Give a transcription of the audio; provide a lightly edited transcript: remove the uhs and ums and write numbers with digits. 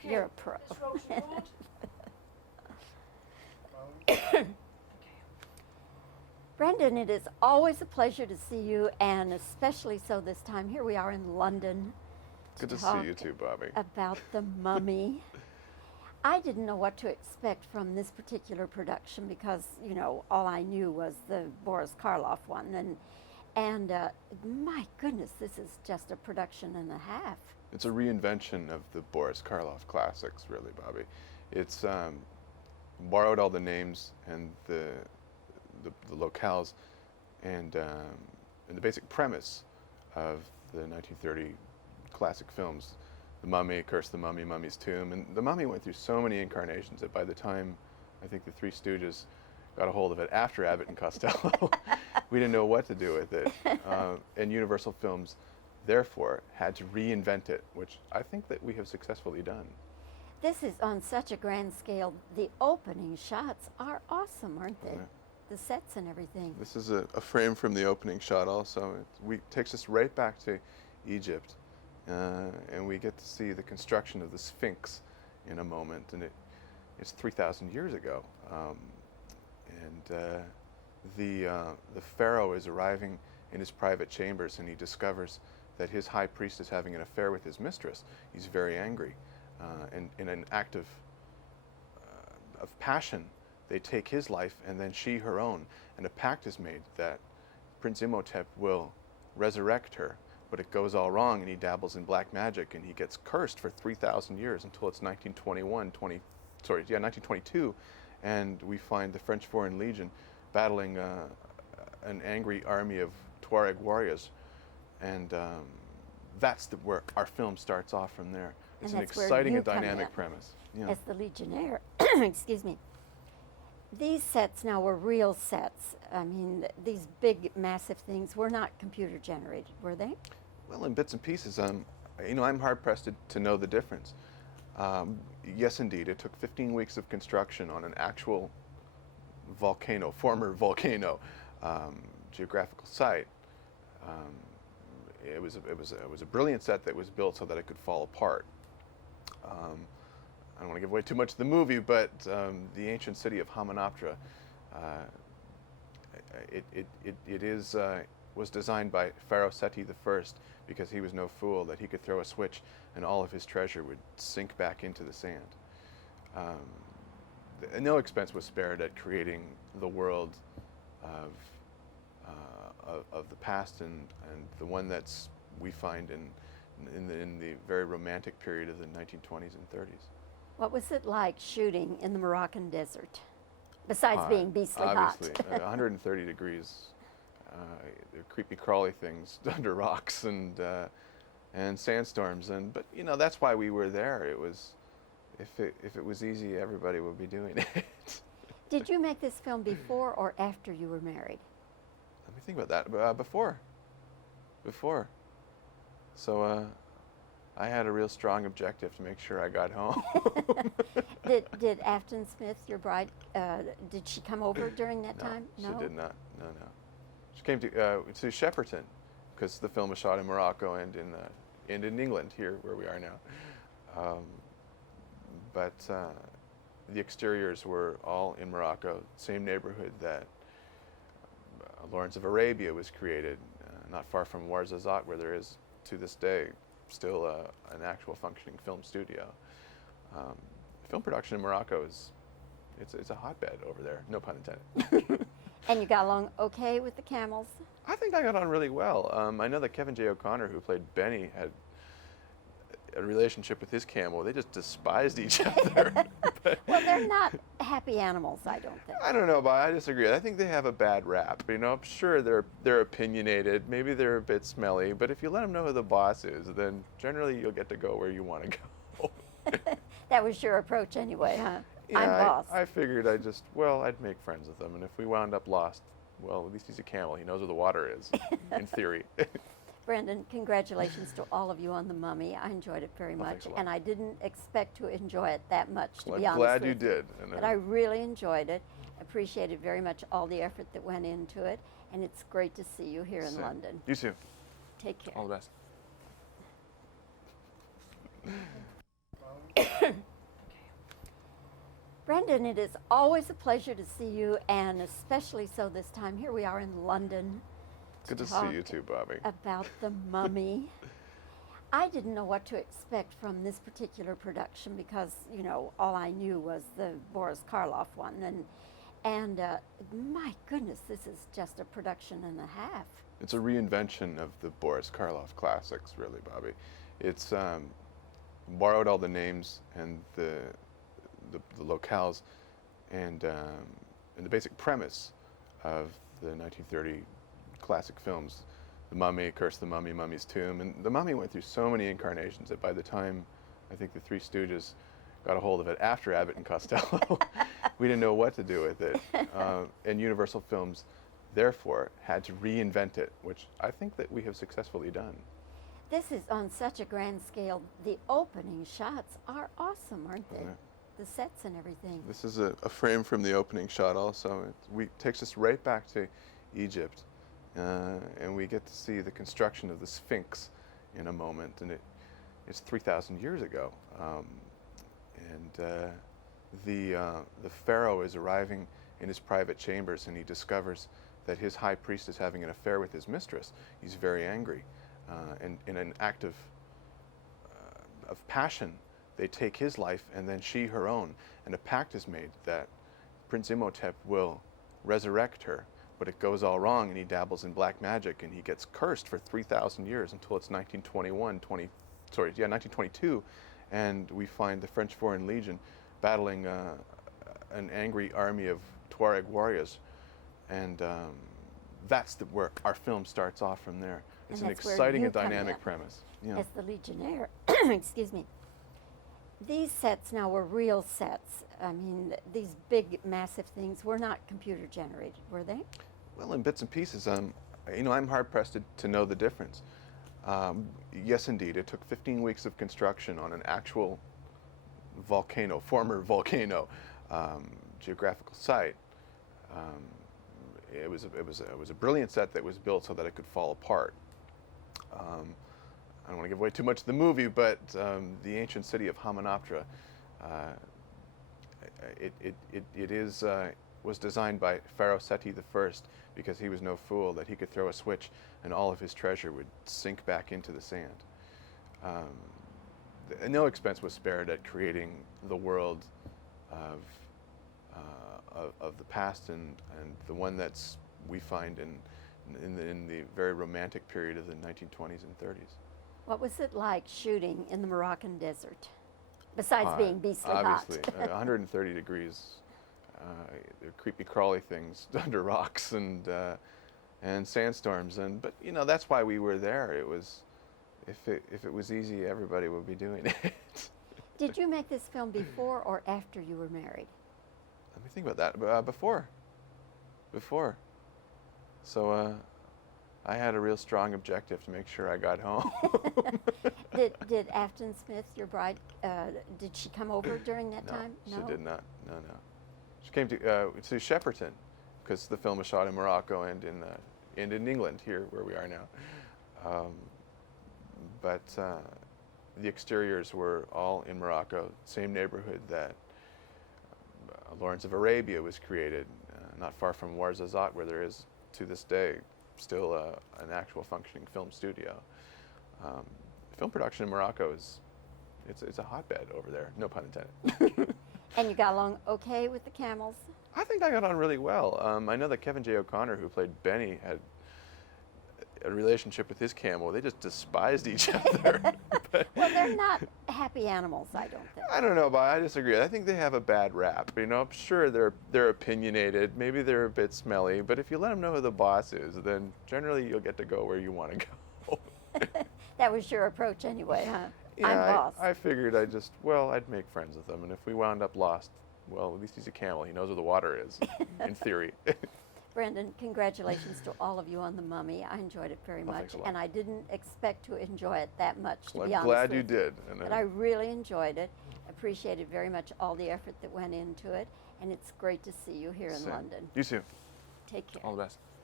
You're a pro. Brendan, it is always a pleasure to see you, and especially so this time. Here we are in London. Good to see you too, Bobbie. About The Mummy. I didn't know what to expect from this particular production because, you know, all I knew was the Boris Karloff one. And my goodness, this is just a production and a half. It's a reinvention of the Boris Karloff classics, really, Bobbie. It's borrowed all the names and the locales and the basic premise of the 1930 classic films. The Mummy, Curse the Mummy, Mummy's Tomb. And The Mummy went through so many incarnations that by the time I think the Three Stooges got a hold of it after Abbott and Costello, we didn't know what to do with it. And Universal Films, therefore, had to reinvent it, which I think that we have successfully done. This is on such a grand scale. The opening shots are awesome, aren't they? Yeah. The sets and everything. This is a frame from the opening shot also. It takes us right back to Egypt. And we get to see the construction of the Sphinx in a moment, and it's 3,000 years ago. The pharaoh is arriving in his private chambers, and he discovers that his high priest is having an affair with his mistress. He's very angry, and in an act of passion, they take his life and then she her own, and a pact is made that Prince Imhotep will resurrect her. But it goes all wrong, and he dabbles in black magic, and he gets cursed for 3,000 years until it's 1922, and we find the French Foreign Legion battling an angry army of Tuareg warriors, and that's where our film starts off from there. It's an exciting and dynamic premise. Yeah. As the Legionnaire, excuse me. These sets now were real sets. I mean, these big, massive things were not computer generated, were they? Well, in bits and pieces. You know, I'm hard pressed to know the difference. Yes, indeed, it took 15 weeks of construction on an actual volcano, former volcano, geographical site. It was a brilliant set that was built so that it could fall apart. I don't want to give away too much of the movie, but the ancient city of Hamunaptra, was designed by Pharaoh Seti I because he was no fool that he could throw a switch and all of his treasure would sink back into the sand. No expense was spared at creating the world of the past and the one that's we find in the very romantic period of the 1920s and 30s. What was it like shooting in the Moroccan desert, besides being beastly obviously, hot? 130 degrees. There are creepy crawly things under rocks and sandstorms, but you know that's why we were there. It was, if it was easy, everybody would be doing it. Did you make this film before or after you were married? Let me think about that. Before. So I had a real strong objective to make sure I got home. Did Afton Smith, your bride, did she come over during that time? No, she did not. No. She came to Shepperton because the film was shot in Morocco and in England, here where we are now. But the exteriors were all in Morocco, same neighborhood that Lawrence of Arabia was created, not far from Ouarzazate, where there is to this day still an actual functioning film studio. Film production in Morocco it's a hotbed over there, no pun intended. And you got along okay with the camels? I think I got on really well. I know that Kevin J. O'Connor, who played Benny, had a relationship with his camel. They just despised each other. Well, they're not happy animals, I don't think. I don't know, but I disagree. I think they have a bad rap. You know, sure, they're opinionated. Maybe they're a bit smelly, but if you let them know who the boss is, then generally you'll get to go where you want to go. That was your approach anyway, huh? Yeah, I'm boss. I figured I'd make friends with them, and if we wound up lost, well, at least he's a camel. He knows where the water is, in theory. Brendan, congratulations to all of you on The Mummy. I enjoyed it very much, and I didn't expect to enjoy it that much, to be honest. I'm glad you did. But I really enjoyed it. Appreciated very much all the effort that went into it, and it's great to see you here in London. You too. Take care. All the best. Brendan, it is always a pleasure to see you, and especially so this time. Here we are in London. Good to see you too, Bobbie. About the Mummy. I didn't know what to expect from this particular production because, you know, all I knew was the Boris Karloff one, and my goodness, this is just a production and a half. It's a reinvention of the Boris Karloff classics, really, Bobbie. It's borrowed all the names and the locales and the basic premise of the 1930 classic films, The Mummy, Curse the Mummy, Mummy's Tomb. And The Mummy went through so many incarnations that by the time I think the Three Stooges got a hold of it after Abbott and Costello, we didn't know what to do with it. And Universal Films, therefore, had to reinvent it, which I think that we have successfully done. This is on such a grand scale. The opening shots are awesome, aren't they? Yeah. The sets and everything. This is a frame from the opening shot also. It takes us right back to Egypt, and we get to see the construction of the Sphinx in a moment, and it's 3,000 years ago. The pharaoh is arriving in his private chambers, and he discovers that his high priest is having an affair with his mistress. He's very angry, and in an act of passion, they take his life and then she her own, and a pact is made that Prince Imhotep will resurrect her, but it goes all wrong, and he dabbles in black magic, and he gets cursed for 3,000 years until it's 1922, and we find the French Foreign Legion battling an angry army of Tuareg warriors, and that's where our film starts off from there. It's an exciting and dynamic premise. Yeah. As the Legionnaire, excuse me. These sets now were real sets. I mean, these big, massive things were not computer generated, were they? Well, in bits and pieces. You know, I'm hard-pressed to know the difference. Yes, indeed, it took 15 weeks of construction on an actual volcano, former volcano, geographical site. It was a brilliant set that was built so that it could fall apart. I don't want to give away too much of the movie, but the ancient city of Hamunaptra, was designed by Pharaoh Seti I because he was no fool that he could throw a switch and all of his treasure would sink back into the sand. No expense was spared at creating the world of the past and the one that's we find in the very romantic period of the 1920s and 30s. What was it like shooting in the Moroccan desert, besides being beastly obviously, hot? 130 degrees. There are creepy crawly things under rocks and sandstorms, but you know that's why we were there. It was, if it was easy, everybody would be doing it. Did you make this film before or after you were married? Let me think about that. Before. So I had a real strong objective to make sure I got home. Did Afton Smith, your bride, did she come over during that time? No, she did not. No. She came to Shepperton because the film was shot in Morocco and in England, here where we are now. But the exteriors were all in Morocco, same neighborhood that Lawrence of Arabia was created, not far from Ouarzazate, where there is, to this day, still an actual functioning film studio. Film production in Morocco it's a hotbed over there, no pun intended. And you got along okay with the camels? I think I got on really well. I know that Kevin J. O'Connor, who played Benny, had a relationship with his camel. They just despised each other. Well, they're not happy animals, I don't think. I don't know, but I disagree. I think they have a bad rap. You know, sure, they're opinionated. Maybe they're a bit smelly, but if you let them know who the boss is, then generally you'll get to go where you want to go. That was your approach anyway, huh? Yeah, I'm boss. I figured I'd make friends with them, and if we wound up lost, well, at least he's a camel. He knows where the water is, in theory. Brendan, congratulations to all of you on The Mummy. I enjoyed it very much, thanks a lot. and I didn't expect to enjoy it that much, to Well, be I'm honest glad you with you. did. But I really enjoyed it. Appreciated very much all the effort that went into it, and it's great to see you here in Same. London. You too. Take care. All the best.